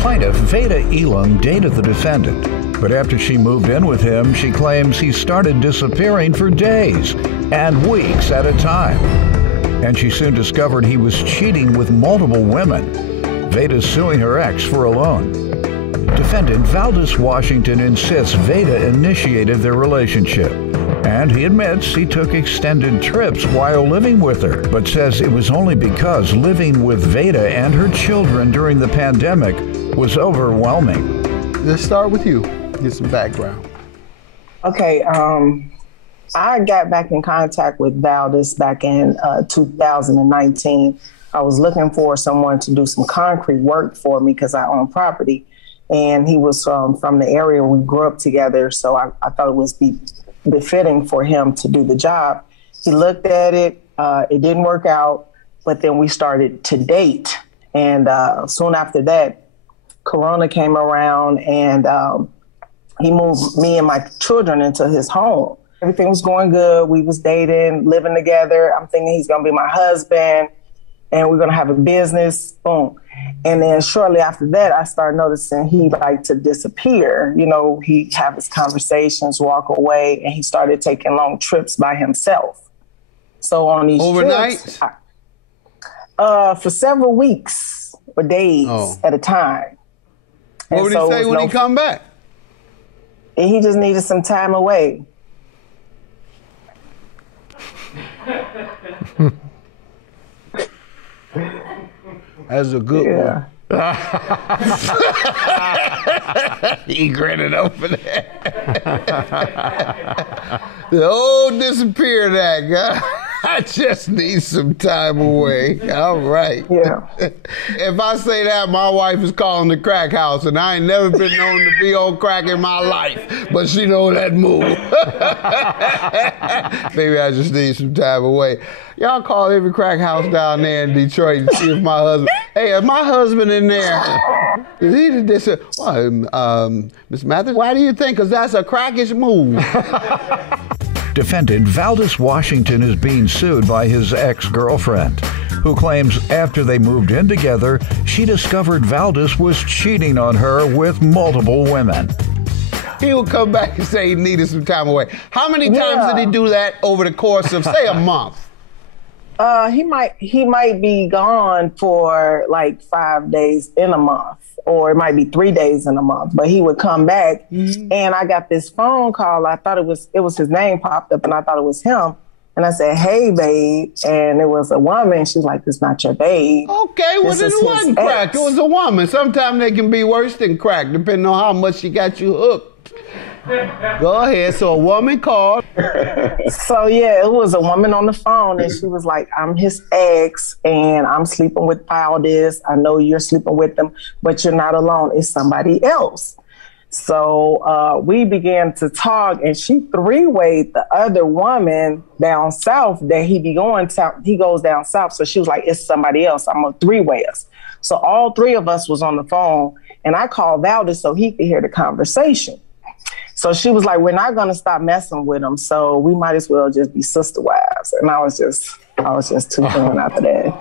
Plaintiff Veda Elam dated the defendant, but after she moved in with him, she claims he started disappearing for days and weeks at a time. And she soon discovered he was cheating with multiple women. Veda's suing her ex for a loan. Defendant Valdez Washington insists Veda initiated their relationship, and he admits he took extended trips while living with her, but says it was only because living with Veda and her children during the pandemic was overwhelming. Let's start with you. Get some background. Okay, I got back in contact with Valdez back in 2019. I was looking for someone to do some concrete work for me because I own property. And he was from the area. We grew up together, so I thought it was befitting for him to do the job. He looked at it. It didn't work out, but then we started to date. And soon after that, Corona came around, and he moved me and my children into his home. Everything was going good. We was dating, living together. I'm thinking he's going to be my husband, and we're going to have a business. Boom. And then shortly after that, I started noticing he liked to disappear. You know, he'd have his conversations, walk away, and he started taking long trips by himself. So on these trips, for several weeks or days at a time. What would he say when he come back? And he just needed some time away. That's a good one. He grinning over there. The Old Disappearance Act, huh? I just need some time away. All right. Yeah. If I say that, my wife is calling the crack house, and I ain't never been known to be on crack in my life, but she know that move. Maybe I just need some time away. Y'all call every crack house down there in Detroit and see if my husband, hey, is my husband in there? Is he this? Mr. Mathis, why do you think? Because that's a crackish move. Defendant Valdez Washington is being sued by his ex-girlfriend, who claims after they moved in together, she discovered Valdez was cheating on her with multiple women. He would come back and say he needed some time away. How many times did he do that over the course of, say, a month? He might be gone for like 5 days in a month, or it might be 3 days in a month, but he would come back. And I got this phone call. I thought it was his name popped up, and I thought it was him. And I said, "Hey, babe," and it was a woman. She's like, "It's not your babe." Okay, well, then it wasn't crack. It was a woman. Sometimes they can be worse than crack, depending on how much she got you hooked. Go ahead. So a woman called. So yeah, it was a woman on the phone, and she was like, "I'm his ex, and I'm sleeping with Valdez. I know you're sleeping with him, but you're not alone. It's somebody else." So we began to talk, and she three-wayed the other woman down south that he be going south. He goes down south. So she was like, "It's somebody else. I'm a three-way us." So all three of us was on the phone, and I called Valdez so he could hear the conversation. So she was like, "We're not going to stop messing with him, so we might as well just be sister wives." And I was just too done after that.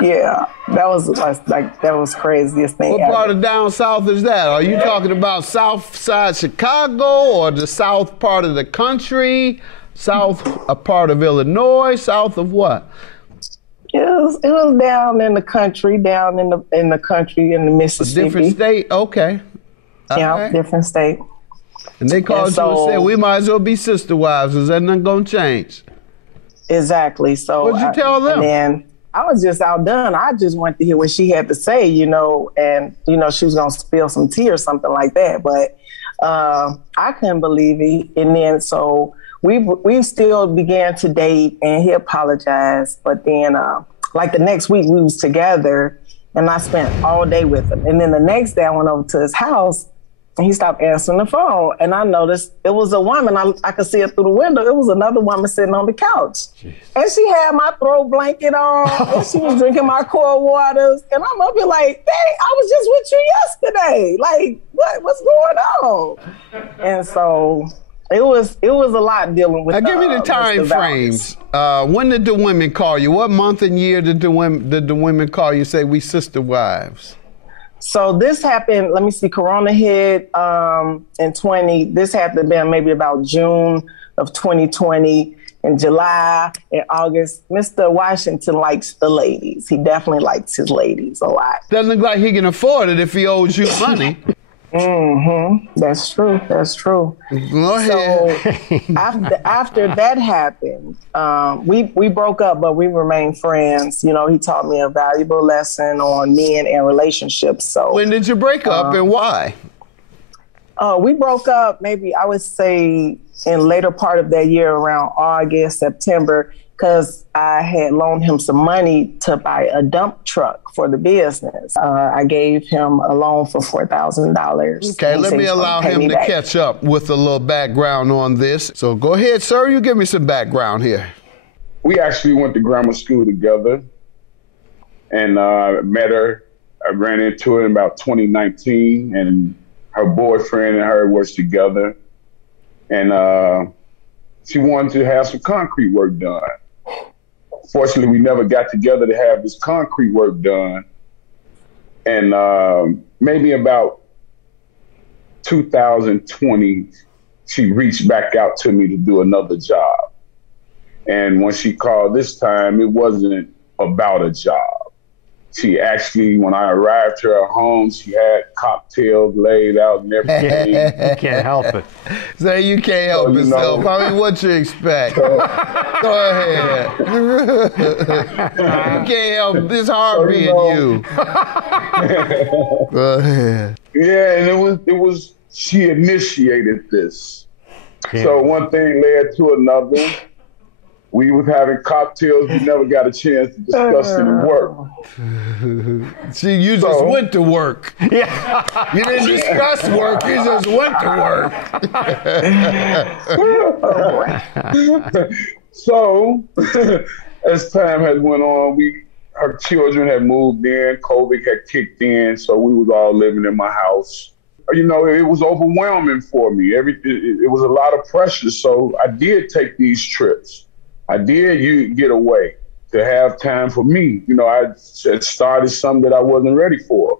Yeah, that was craziest thing. What part of down south is that? Are you talking about South Side Chicago, or the south part of the country, south a part of Illinois, south of what? It was down in the country, in the Mississippi. A different state? Okay. Yeah, different state. And they called you and said, "We might as well be sister wives. Is that not going to change?" Exactly. So what'd you tell them? And then I was just outdone. I just wanted to hear what she had to say, and, she was going to spill some tea or something like that. But I couldn't believe it. And then so we still began to date, and he apologized. But then like the next week we was together, and I spent all day with him. And then the next day I went over to his house, and he stopped answering the phone. And I noticed it was a woman. I could see it through the window. It was another woman sitting on the couch. Jeez. And she had my throw blanket on, and she was drinking my cold waters. And I'm up here like, "Dang, I was just with you yesterday. Like, what's going on?" And so it was a lot dealing with. Now, give me the time frames. When did the women call you? What month and year did the women call you, say we sister wives? So this happened, let me see, Corona hit in 20. This had to be maybe about June of 2020. In July and August, Mr. Washington likes the ladies. He definitely likes his ladies a lot. Doesn't look like he can afford it if he owes you money. That's true. That's true. Go ahead. So after that happened, we broke up, but we remained friends. You know, he taught me a valuable lesson on men and relationships. So when did you break up and why? We broke up maybe, I would say, in later part of that year around August, September, because I had loaned him some money to buy a dump truck for the business. I gave him a loan for $4,000. Okay, let me allow him to catch up with a little background on this. So go ahead, sir. You give me some background here. We actually went to grammar school together and met her. I ran into her in about 2019, and her boyfriend and her was together. And she wanted to have some concrete work done. Fortunately, we never got together to have this concrete work done. And maybe about 2020, she reached back out to me to do another job. And when she called this time, it wasn't about a job. She actually, when I arrived to her home, she had cocktails laid out and everything. You can't help it. So you can't help yourself. I mean, what you expect? Go ahead. You can't help this hard being you. Go ahead. Yeah, and it was she initiated this. Yeah. So one thing led to another. We was having cocktails. We never got a chance to discuss any work. See, you just went to work. Yeah. You didn't discuss work. You just went to work. So, as time had went on, her children had moved in. COVID had kicked in, so we was all living in my house. You know, it was overwhelming for me. It was a lot of pressure. So I did take these trips. I did get away to have time for me. You know, I had started something that I wasn't ready for.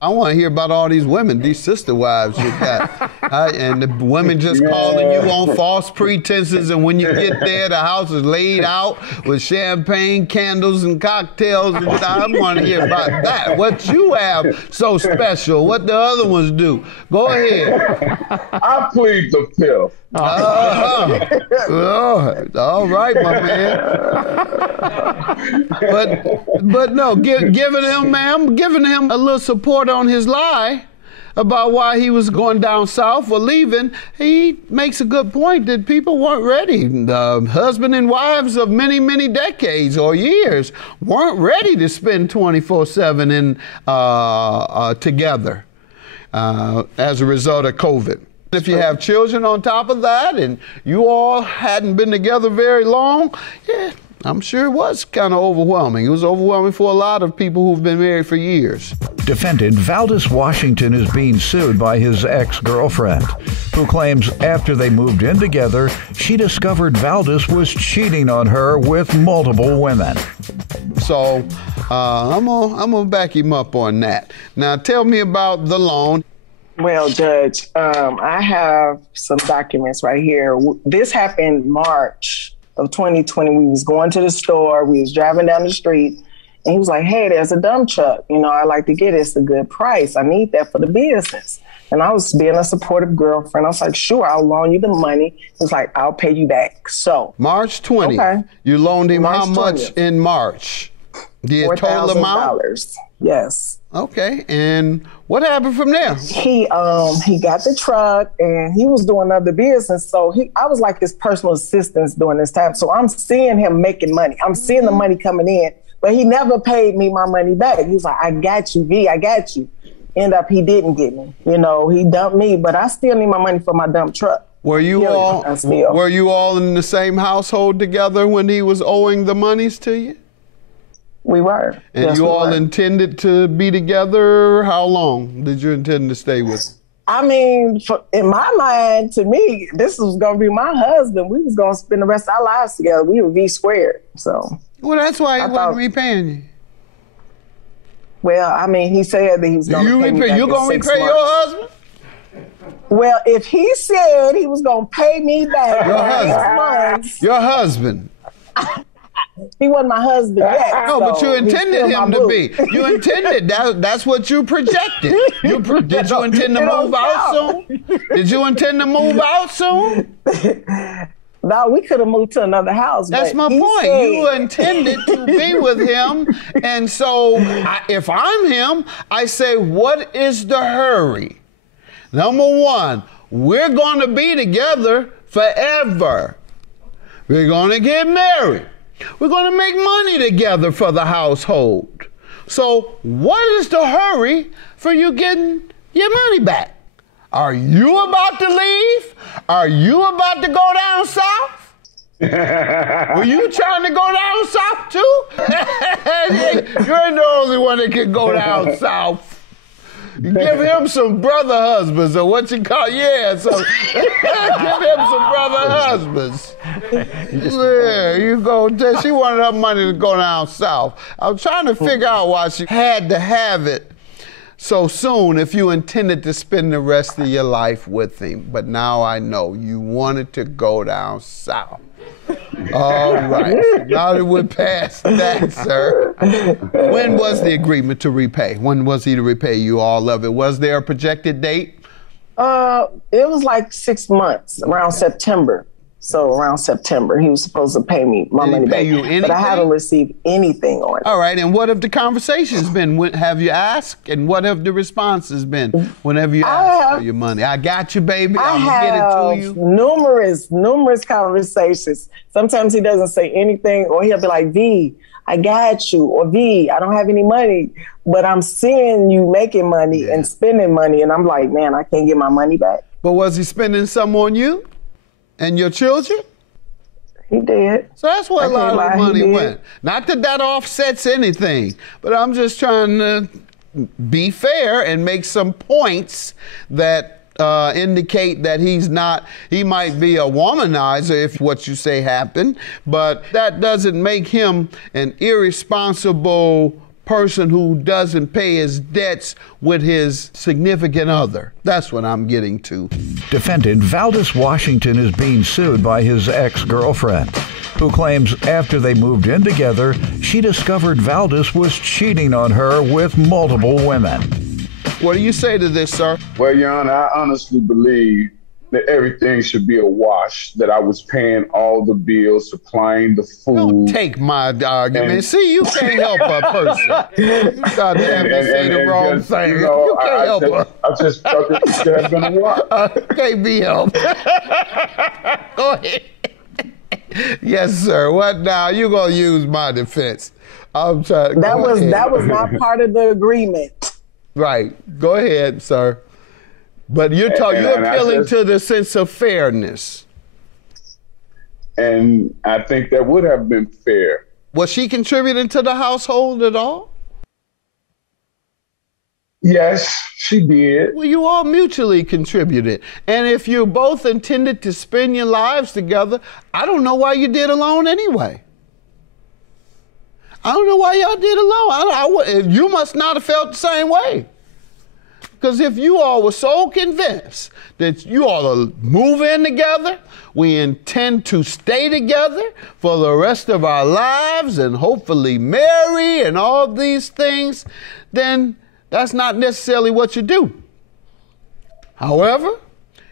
I want to hear about all these women, these sister wives you got. And the women just calling you on false pretenses. And when you get there, the house is laid out with champagne, candles, and cocktails. And I want to hear about that. What you have so special. What the other ones do. Go ahead. I plead the fifth. All right, my man. But no, giving him a little support on his lie about why he was going down south or leaving, he makes a good point that people weren't ready. Husband and wives of many, many decades or years weren't ready to spend 24/7 together as a result of COVID. If you have children on top of that and you all hadn't been together very long, yeah, I'm sure it was kind of overwhelming. It was overwhelming for a lot of people who've been married for years. Defendant Valdez Washington is being sued by his ex-girlfriend, who claims after they moved in together, she discovered Valdez was cheating on her with multiple women. So I'm gonna back him up on that. Now tell me about the loan. Well, Judge, I have some documents right here. This happened March of 2020. We was going to the store. We was driving down the street. And he was like, hey, there's a dump truck. You know, I like to get it. It's a good price. I need that for the business. And I was being a supportive girlfriend. I was like, sure, I'll loan you the money. He was like, I'll pay you back. So March 20th. Okay. You loaned him how much in March? The total amount? $4,000. Yes. Okay. And what happened from there? He got the truck and he was doing other business. So I was like his personal assistant during this time. So I'm seeing him making money. I'm seeing the money coming in, but he never paid me my money back. He was like, I got you, V, I got you. End up, he didn't get me. You know, he dumped me, but I still need my money for my dump truck. Were you all in the same household together when he was owing the monies to you? We were. And yes, you all intended to be together? How long did you intend to stay with? I mean, in my mind, to me, this was going to be my husband. We was going to spend the rest of our lives together. We were V squared. So. Well, that's why he wasn't repaying you. Well, I mean, he said that he was going to pay me back You in gonna 6 repay months. your husband? Well, if he said he was going to pay me back Your in 6 husband. months, Your husband. he wasn't my husband yet. No, but you so he's intended still my him to boo. be. You intended that's what you projected. Did you intend to move out soon? Did you intend to move out soon? No, we could have moved to another house. That's but my he point. said- You intended to be with him, and so if I'm him, I say, what is the hurry? Number one, we're going to be together forever. We're going to get married. We're going to make money together for the household. So what is the hurry for you getting your money back? Are you about to leave? Are you about to go down south? Were you trying to go down south too? You're the only one that can go down south. You give him some brother husbands, or what you call, so give him some brother husbands. Yeah, you go, she wanted her money to go down south. I was trying to figure out why she had to have it so soon if you intended to spend the rest of your life with him. But now I know you wanted to go down south. All right. Now that we're past that, sir. When was the agreement to repay? When was he to repay you all of it? Was there a projected date? It was like 6 months, around September. So around September, he was supposed to pay me my money back. Did he pay you anything? But I haven't received anything on it. All right, and what have the conversations been? Have you asked? And what have the responses been whenever you ask for your money? I got you, baby. I'm going to get it to you. Numerous conversations. Sometimes he doesn't say anything, or he'll be like, V, I got you, or V, I don't have any money, but I'm seeing you making money and spending money, and I'm like, man, I can't get my money back. But was he spending some on you and your children? He did. So that's where a lot of the money did. went. Not that that offsets anything, but I'm just trying to be fair and make some points that indicate that he might be a womanizer if what you say happened, but that doesn't make him an irresponsible person who doesn't pay his debts with his significant other. That's what I'm getting to. Defendant Valdez Washington is being sued by his ex-girlfriend, who claims after they moved in together, she discovered Valdez was cheating on her with multiple women. What do you say to this, sir? Well, Your Honor, I honestly believe that everything should be a wash, that I was paying all the bills, supplying the food. Don't take my argument. See, you can't help a person. You thought to say the wrong thing. You can't help her. I just thought it should have been a wash. Can't be helped. Go ahead. Yes, sir. What now? You gonna use my defense? I'm trying. That was not part of the agreement. Right. Go ahead, sir. But you're appealing to the sense of fairness. And I think that would have been fair. Was she contributing to the household at all? Yes, she did. Well, you all mutually contributed. And if you both intended to spend your lives together, I don't know why you did alone anyway. I don't know why y'all did alone. You must not have felt the same way. Because if you all were so convinced that you all will move in together, we intend to stay together for the rest of our lives and hopefully marry and all these things, then that's not necessarily what you do. However,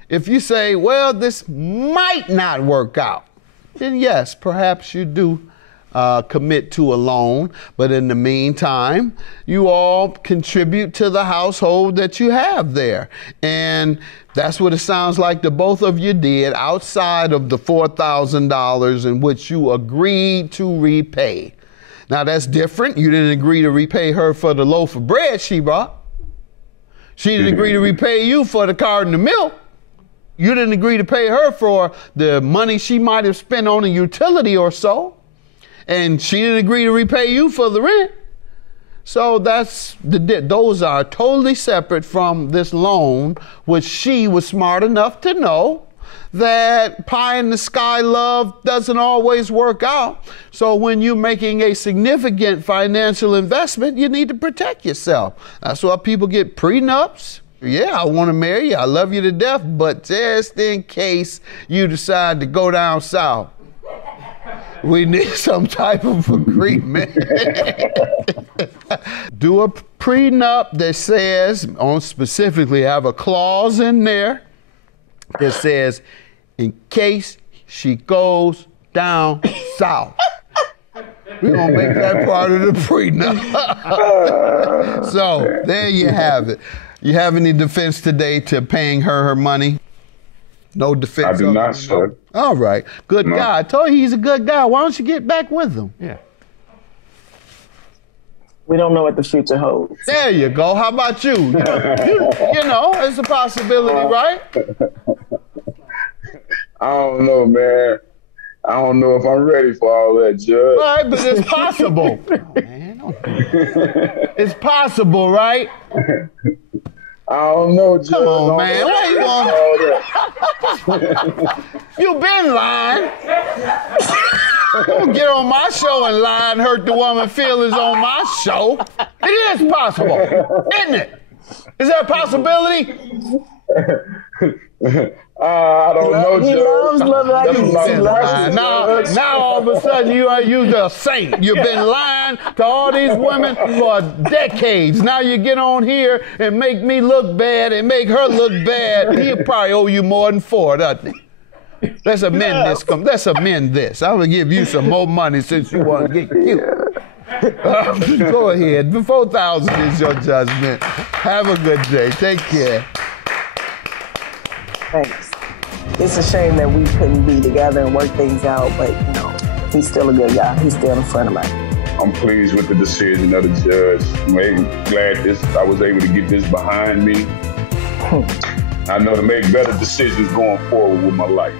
if you say, well, this might not work out, then yes, perhaps you do commit to a loan, but in the meantime, you all contribute to the household that you have there. And that's what it sounds like the both of you did outside of the $4,000 in which you agreed to repay. Now that's different. You didn't agree to repay her for the loaf of bread she brought. She didn't agree to repay you for the carton of milk. You didn't agree to pay her for the money she might have spent on a utility or so. And she didn't agree to repay you for the rent. So those are totally separate from this loan, which she was smart enough to know that pie in the sky love doesn't always work out. So when you're making a significant financial investment, you need to protect yourself. That's why people get prenups. Yeah, I want to marry you. I love you to death, but just in case you decide to go down south, we need some type of agreement. Do a prenup that says, specifically have a clause in there that says, in case she goes down south. We're going to make that part of the prenup. So there you have it. You have any defense today to paying her money? No defense? I do not, sir. All right. Good guy. I told you he's a good guy. Why don't you get back with him? Yeah. We don't know what the future holds. There you go. How about you? You know, it's a possibility, right? I don't know, man. I don't know if I'm ready for all that, Judge. Right, but it's possible. Oh, man, it's possible, right? I don't know, Judge. Come on, man. Why you going? You been lying. Don't get on my show and lie and hurt the woman's feelings on my show. It is possible, isn't it? Is there a possibility? I don't know, He loves love like Now all of a sudden you're a saint. You've been lying to all these women for decades. Now you get on here and make me look bad and make her look bad. He'll probably owe you more than 4, doesn't he? Let's amend this. Let's amend this. I'm going to give you some more money since you want to get cute. Go ahead. 4,000 is your judgment. Have a good day. Take care. Thanks. It's a shame that we couldn't be together and work things out, but you know, he's still a good guy. He's still a friend of mine. I'm pleased with the decision of the judge. I'm glad I was able to get this behind me. I know to make better decisions going forward with my life.